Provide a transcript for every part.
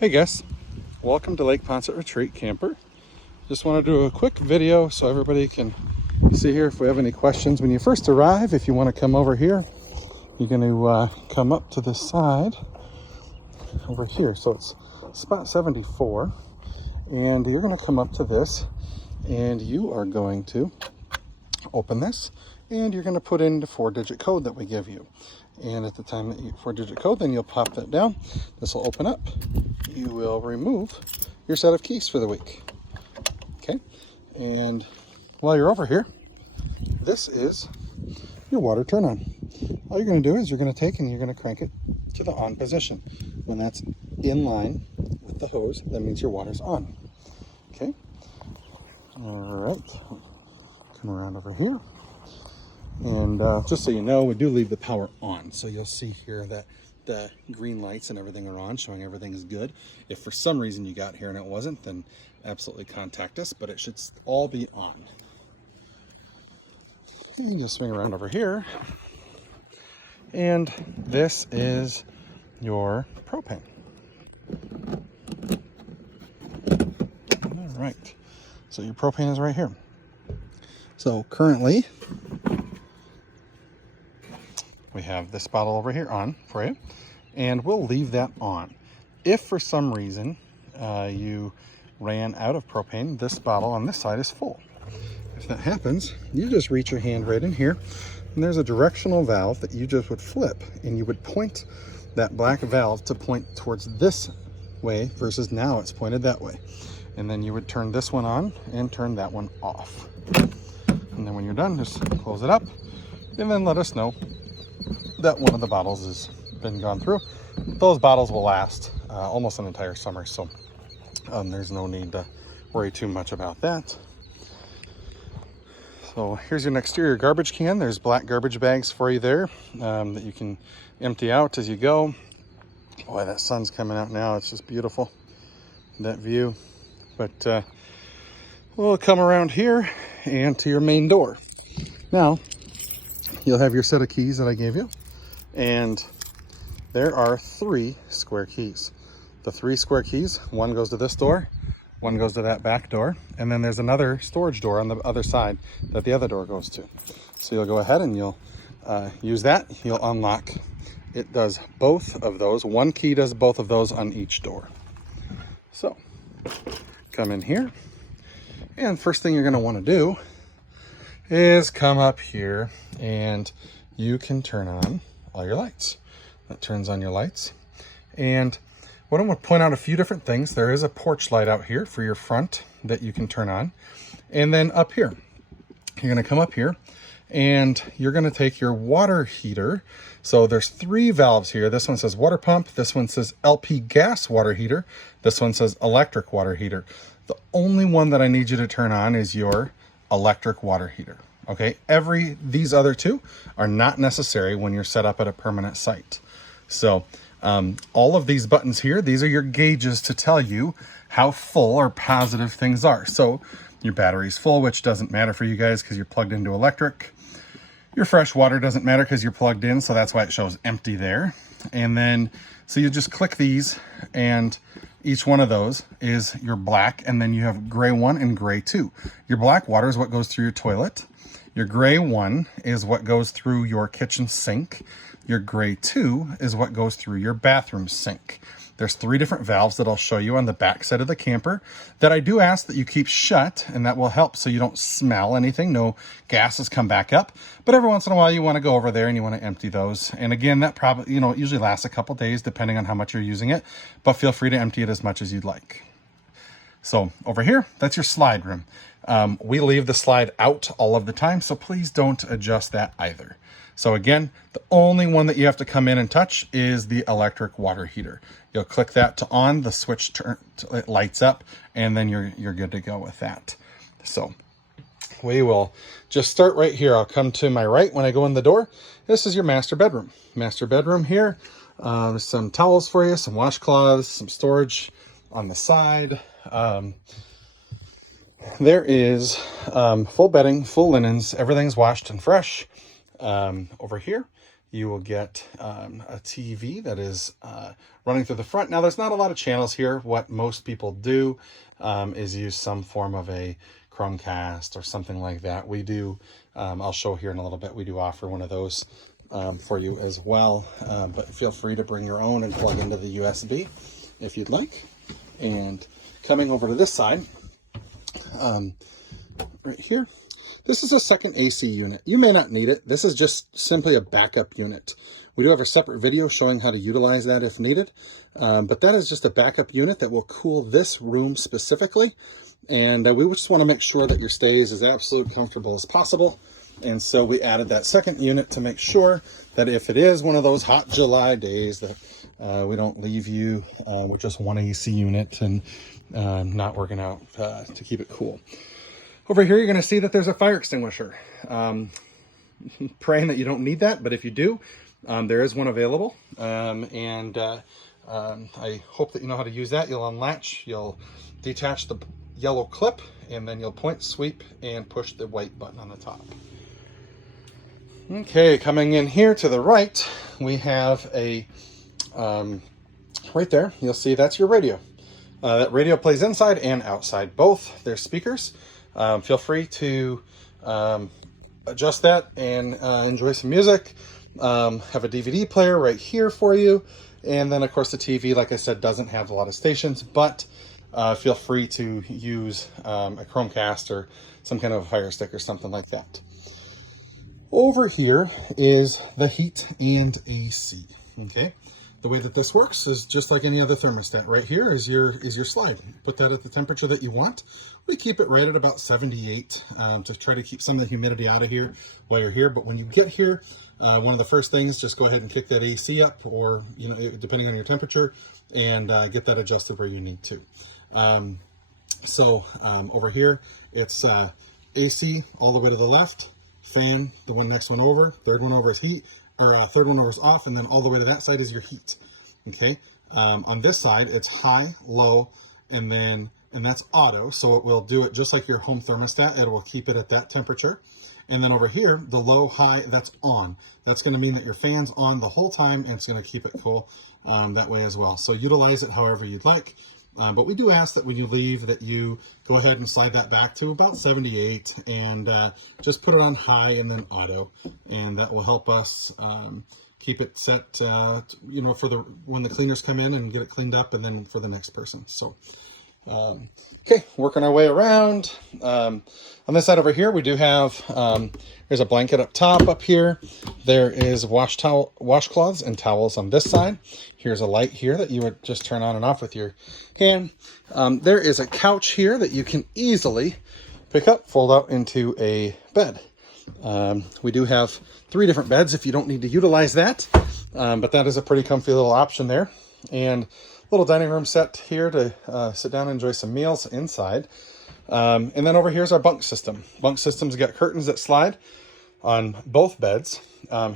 Hey guys, welcome to Lake Poinsett Retreat Camper. Just want to do a quick video so everybody can see here if we have any questions. When you first arrive, if you want to come over here, you're going to come up to the side over here. So it's spot 74, and you're going to come up to this, and you are going to open this, and you're going to put in the 4-digit code that we give you. And at the time that you 4-digit code, then you'll pop that down. This will open up. You will remove your set of keys for the week. Okay, and while you're over here, this is your water turn on. All you're going to do is you're going to take and you're going to crank it to the on position. When that's in line with the hose, that means your water's on. Okay, all right, come around over here. And just so you know, we do leave the power on. So you'll see here that the green lights and everything are on, showing everything is good. If for some reason you got here and it wasn't, then absolutely contact us, but it should all be on. And you'll swing around over here. And this is your propane. All right. So your propane is right here. So currently, we have this bottle over here on for you, and we'll leave that on. If for some reason you ran out of propane, this bottle on this side is full. If that happens, you just reach your hand right in here, and there's a directional valve that you just would flip, and you would point that black valve to point towards this way versus now it's pointed that way. And then you would turn this one on and turn that one off. And then when you're done, just close it up, and then let us know that one of the bottles has been gone through. Those bottles will last almost an entire summer, so there's no need to worry too much about that. So here's your exterior garbage can. There's black garbage bags for you there that you can empty out as you go. Boy, that sun's coming out now. It's just beautiful, that view. But we'll come around here and to your main door. Now, you'll have your set of keys that I gave you, and there are 3 square keys. The 3 square keys, one goes to this door, one goes to that back door, and then there's another storage door on the other side that the other door goes to. So you'll go ahead and you'll use that, you'll unlock. It does both of those. One key does both of those on each door. So come in here, and first thing you're going to want to do is come up here, and you can turn on all your lights. That turns on your lights. And what I'm going to point out a few different things. There is a porch light out here for your front that you can turn on. And then up here, you're going to come up here, and you're going to take your water heater. So there's 3 valves here. This one says water pump. This one says LP gas water heater. This one says electric water heater. The only one that I need you to turn on is your electric water heater. Okay, these other 2 are not necessary when you're set up at a permanent site. So all of these buttons here, these are your gauges to tell you how full or positive things are. So your battery's full, which doesn't matter for you guys because you're plugged into electric. Your fresh water doesn't matter because you're plugged in, so that's why it shows empty there. And then, so you just click these, and each one of those is your black, and then you have gray 1 and gray 2. Your black water is what goes through your toilet. Your gray 1 is what goes through your kitchen sink. Your gray 2 is what goes through your bathroom sink. There's 3 different valves that I'll show you on the back side of the camper that I do ask that you keep shut, and that will help so you don't smell anything. No gases come back up. But every once in a while you want to go over there and you want to empty those. And again, that probably, it usually lasts a couple days depending on how much you're using it, but feel free to empty it as much as you'd like. So over here, that's your slide room. We leave the slide out all of the time, so please don't adjust that either. So again, the only one that you have to come in and touch is the electric water heater. You'll click that to on, the switch it lights up, and then you're good to go with that. So we will just start right here. I'll come to my right when I go in the door. This is your master bedroom. Master bedroom here. There's some towels for you, some washcloths, some storage on the side. There is full bedding, full linens, everything's washed and fresh. Over here, You will get a TV that is running through the front. Now, there's not a lot of channels here. What most people do is use some form of a Chromecast or something like that. We do, I'll show here in a little bit, we do offer one of those for you as well. But feel free to bring your own and plug into the USB if you'd like. And coming over to this side, right here, this is a second AC unit. You may not need it. This is just simply a backup unit. We do have a separate video showing how to utilize that if needed, but that is just a backup unit that will cool this room specifically. And we just want to make sure that your stay is as absolutely comfortable as possible. And so we added that second unit to make sure that if it is one of those hot July days that we don't leave you with just one AC unit and not working out to keep it cool. Over here, you're going to see that there's a fire extinguisher. Praying that you don't need that, but if you do, there is one available. I hope that you know how to use that. You'll unlatch, you'll detach the yellow clip, and then you'll point, sweep, and push the white button on the top. Okay, coming in here to the right, we have a, right there, you'll see that's your radio. That radio plays inside and outside both. There's speakers. Feel free to adjust that and enjoy some music. Have a DVD player right here for you. And then, of course, the TV, like I said, doesn't have a lot of stations, but feel free to use a Chromecast or some kind of a Fire Stick or something like that. Over here is the heat and AC, okay? The way that this works is just like any other thermostat. Right here is your slide. Put that at the temperature that you want. We keep it right at about 78 to try to keep some of the humidity out of here while you're here. But when you get here, one of the first things, just go ahead and kick that AC up, or depending on your temperature, and get that adjusted where you need to. Over here, it's AC all the way to the left, fan, the next one over, third one over is heat, or third one over is off, and then all the way to that side is your heat. Okay, on this side it's high, low, and that's auto, so it will do it just like your home thermostat. It will keep it at that temperature. And then over here, the low, high, that's on. That's going to mean that your fan's on the whole time, and it's going to keep it cool that way as well. So utilize it however you'd like. But we do ask that when you leave that you go ahead and slide that back to about 78 and just put it on high and then auto. And that will help us keep it set, for when the cleaners come in and get it cleaned up, and then for the next person. So, okay, working our way around. On this side over here, we do have, there's a blanket up top up here. There is washcloths and towels on this side. Here's a light here that you would just turn on and off with your hand. There is a couch here that you can easily pick up, fold out into a bed. We do have 3 different beds if you don't need to utilize that, but that is a pretty comfy little option there. And little dining room set here to sit down and enjoy some meals inside. And then over here's our bunk system. Bunk system's got curtains that slide on both beds.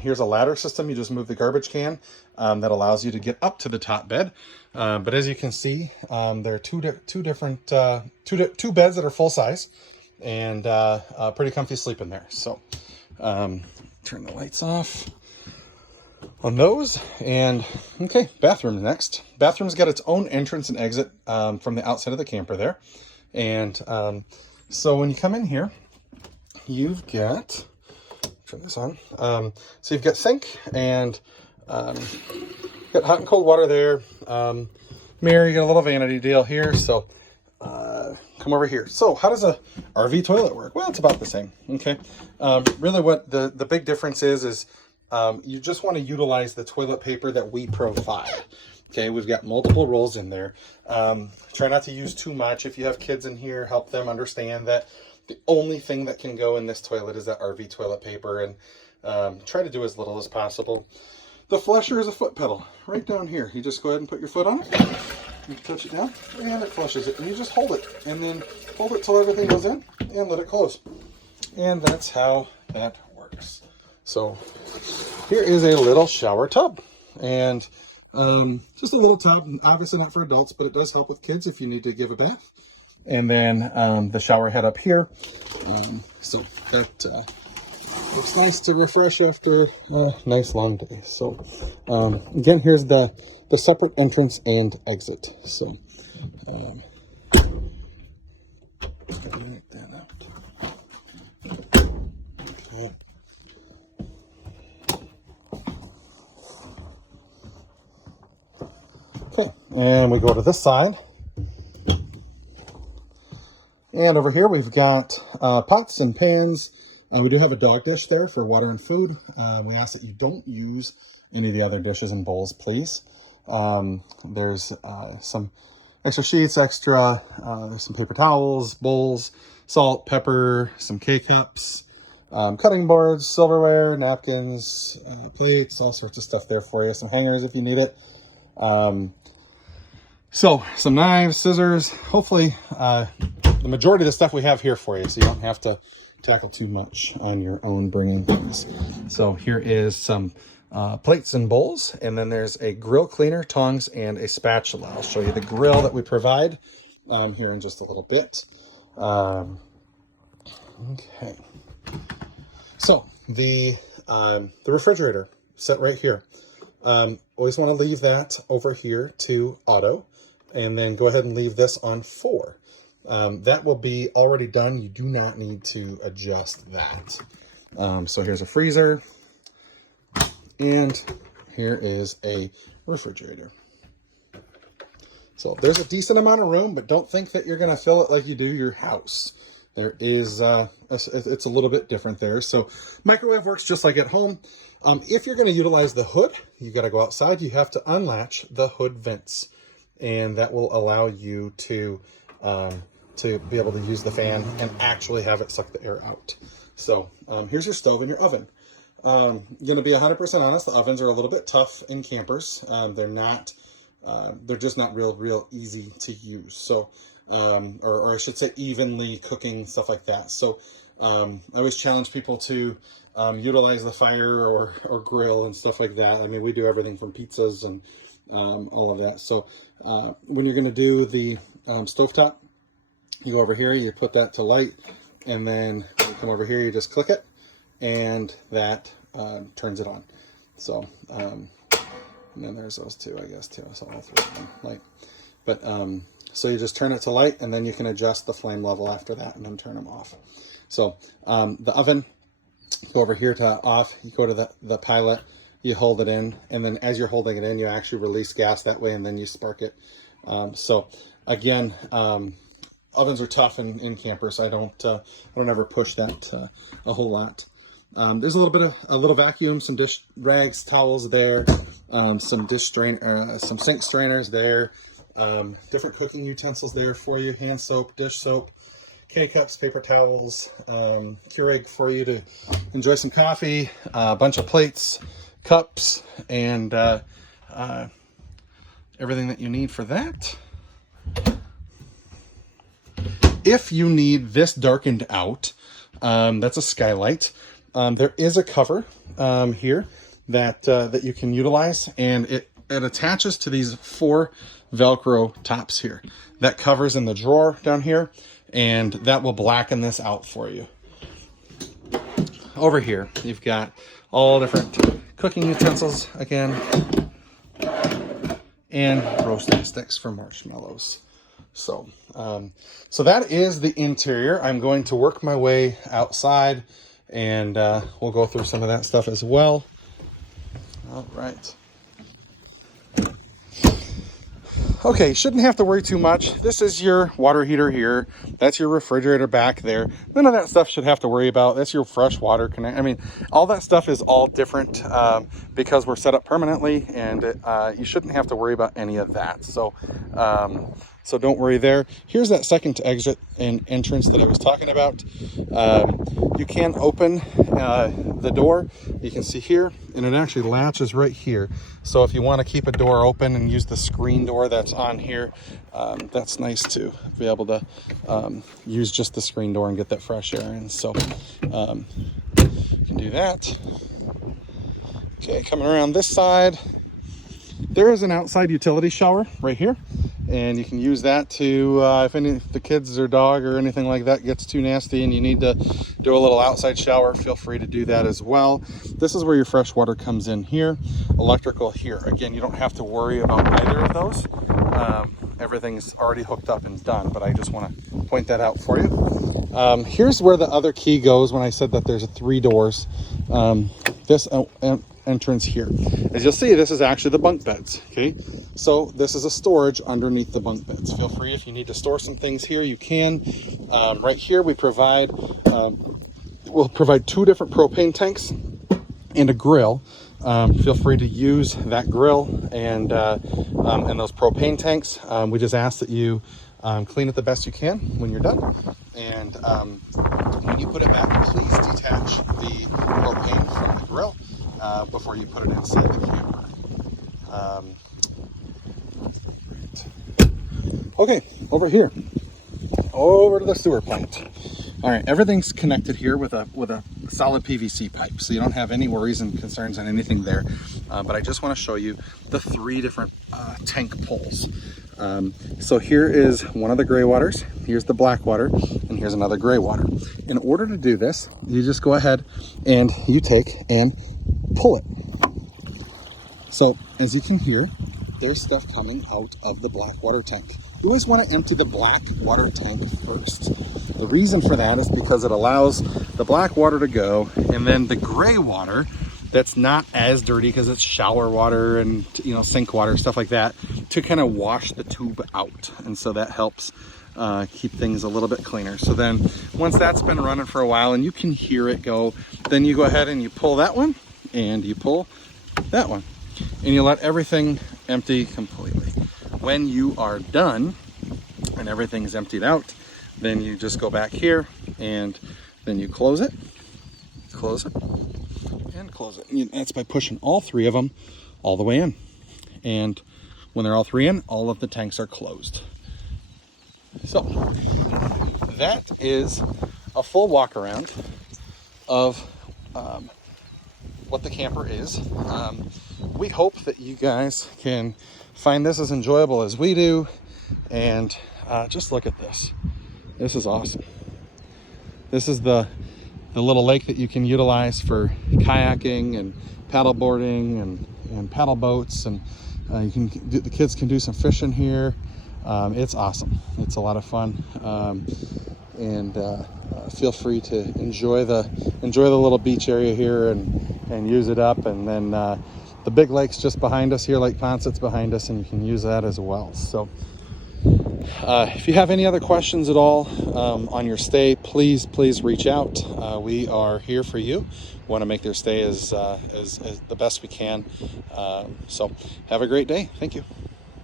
Here's a ladder system. You just move the garbage can that allows you to get up to the top bed. But as you can see, there are two beds that are full size and pretty comfy sleep in there. So turn the lights off on those. And okay, bathroom next. Bathroom's got its own entrance and exit from the outside of the camper there. And so when you come in here, you've got, turn this on, so you've got sink and got hot and cold water there. Mirror, you got a little vanity deal here. So come over here. So how does a RV toilet work? Well, it's about the same. Okay. Really what the big difference is you just want to utilize the toilet paper that we provide. Okay, we've got multiple rolls in there. Try not to use too much. If you have kids in here, help them understand that the only thing that can go in this toilet is that RV toilet paper, and try to do as little as possible. The flusher is a foot pedal right down here. You just go ahead and put your foot on it, you touch it down, and it flushes it. And you just hold it, and then hold it till everything goes in, and let it close. And that's how that works. So here is a little shower tub, and just a little tub, obviously not for adults, but it does help with kids if you need to give a bath. And then the shower head up here. So that It's nice to refresh after a nice long day. So again, here's the separate entrance and exit. So write that out. Okay. Okay, and we go to this side. And over here we've got pots and pans. We do have a dog dish there for water and food. We ask that you don't use any of the other dishes and bowls, please. There's some extra sheets, there's some paper towels, bowls, salt, pepper, some K-cups, cutting boards, silverware, napkins, plates, all sorts of stuff there for you. Some hangers if you need it. So some knives, scissors, hopefully the majority of the stuff we have here for you, so you don't have to tackle too much on your own bringing things. So here is some plates and bowls, and then there's a grill cleaner, tongs, and a spatula. I'll show you the grill that we provide here in just a little bit. Okay. So the refrigerator set right here. Always want to leave that over here to auto, and then go ahead and leave this on 4. That will be already done. You do not need to adjust that. So here's a freezer, and here is a refrigerator. So there's a decent amount of room, but don't think that you're going to fill it like you do your house. There is, it's a little bit different there. So microwave works just like at home. If you're going to utilize the hood, you got to go outside. You have to unlatch the hood vents, and that will allow you to be able to use the fan and actually have it suck the air out. So here's your stove and your oven. Going to be 100% honest, the ovens are a little bit tough in campers. They're just not real easy to use. So, or I should say evenly cooking, stuff like that. So I always challenge people to utilize the fire or grill and stuff like that. I mean, we do everything from pizzas and all of that. So when you're going to do the stovetop, you go over here, you put that to light, and then you come over here, you just click it, and that turns it on. So, and then there's those two, I guess, too. So all 3 of them light. But so you just turn it to light, and then you can adjust the flame level after that, and then turn them off. So the oven, go over here to off. You go to the pilot, you hold it in, and then as you're holding it in, you actually release gas that way, and then you spark it. So again, ovens are tough in campers. I don't ever push that a whole lot. There's a little vacuum, some dish rags, towels there, some sink strainers there, different cooking utensils there for you, hand soap, dish soap, K-cups, paper towels, Keurig for you to enjoy some coffee, a bunch of plates, cups, and everything that you need for that. If you need this darkened out, that's a skylight. There is a cover here that you can utilize, and it attaches to these 4 Velcro tops here. That covers in the drawer down here, and that will blacken this out for you. Over here, you've got all different cooking utensils again, and roasting sticks for marshmallows. So, so that is the interior. I'm going to work my way outside, and we'll go through some of that stuff as well. All right. Okay, you shouldn't have to worry too much. This is your water heater here. That's your refrigerator back there. None of that stuff should have to worry about. That's your fresh water connect. I mean, all that stuff is all different because we're set up permanently, and you shouldn't have to worry about any of that. So, so don't worry there. Here's that second exit and entrance that I was talking about. You can open the door. You can see here, and it actually latches right here. So if you want to keep a door open and use the screen door that's on here, that's nice to be able to use just the screen door and get that fresh air in. So you can do that. Okay, coming around this side, there is an outside utility shower right here. and you can use that to, if the kids or dog or anything like that gets too nasty and you need to do a little outside shower, feel free to do that as well. This is where your fresh water comes in here, electrical here. Again, you don't have to worry about either of those. Everything's already hooked up and done, but I just want to point that out for you. Here's where the other key goes when I said that there's 3 doors. This entrance here. As you'll see, this is actually the bunk beds. Okay, so this is a storage underneath the bunk beds. Feel free, if you need to store some things here, you can. Right here we provide, we'll provide 2 different propane tanks and a grill. Feel free to use that grill and those propane tanks. We just ask that you clean it the best you can when you're done. And when you put it back, please detach the propane from the grill before you put it inside the camper. Okay, over here, over to the sewer plant. All right, everything's connected here with a solid PVC pipe, so you don't have any worries and concerns on anything there. But I just want to show you the 3 different tank poles. So here is one of the gray waters, here's the black water, and here's another gray water. In order to do this, you just go ahead and you take and pull it. So as you can hear, there's stuff coming out of the black water tank. You always want to empty the black water tank first. The reason for that is because it allows the black water to go, and then the gray water that's not as dirty because it's shower water and, you know, sink water, stuff like that, to kind of wash the tube out. And so that helps keep things a little bit cleaner. So then once that's been running for a while and you can hear it go, then you go ahead and you pull that one and you pull that one and you let everything empty completely. When you are done and everything's emptied out, then you just go back here and then you close it, and close it. And that's by pushing all 3 of them all the way in. And when they're all 3 in, all of the tanks are closed. So that is a full walk around of what the camper is. We hope that you guys can find this as enjoyable as we do. And just look at this. This is awesome. This is the little lake that you can utilize for kayaking and paddle boarding and paddle boats, and the kids can do some fishing here. It's awesome. It's a lot of fun, and feel free to enjoy the little beach area here and use it up. And then the big lake's just behind us here, Lake Poinsett's behind us, and you can use that as well. So if you have any other questions at all on your stay, please reach out. We are here for you. We want to make their stay as the best we can. So have a great day. Thank you.